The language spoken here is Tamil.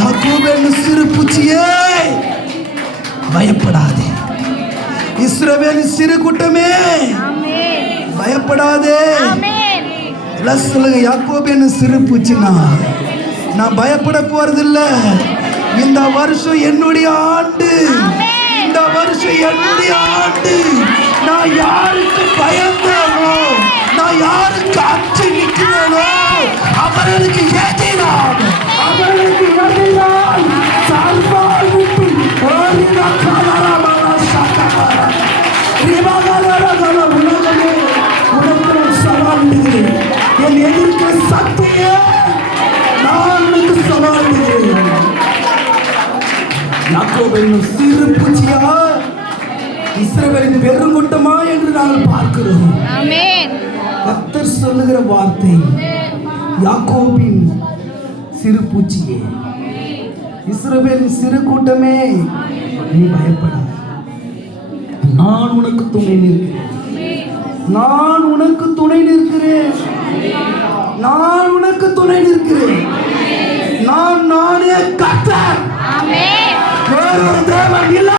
யாக்கோபென்னும் சிறு பூச்சியே பயப்படாதே. இஸ்ரவேலின் சிறு கூட்டமே பயப்படாதே. எல்லாம் சொல்லுங்க, யாக்கோபென்னும் சிறு பூச்சினா நான் பயப்பட போறதில்ல. இந்த வருஷம் என்னுடைய ஆண்டு. இந்த வருஷம் என்னுடைய ஆண்டு. நான் யாருக்கு பயந்தேனோ, நான் யாருக்கு அச்சு நிற்கிறேனோ அவர்களுக்கு எதிராக அவர்களுக்கு எதிராக சார்பாக உலகமே உனக்கு சவால் விடுகிறேன். என் எதிர்க்கிற சக்தியே நான் உனக்கு சவால் விடுகிறேன். யாக்கோபென்னும் சிறு பூச்சியா இஸ்ரவேலின் பெருங்கூட்டமா என்று நாங்கள் பார்க்கிறோம். கர்த்தர் சொல்லுகிற வார்த்தை, யாக்கோபின் சிறு பூச்சியே, இஸ்ரவேலின் சிறு கூட்டமே நீ பயப்படாத. நான் உனக்கு துணை நிற்கிறேன். நான் உனக்கு துணை நிற்கிறேன். நான் உனக்கு துணை நிற்கிறேன். நானே கர்த்தர். வேறொரு தேவன் இல்லை.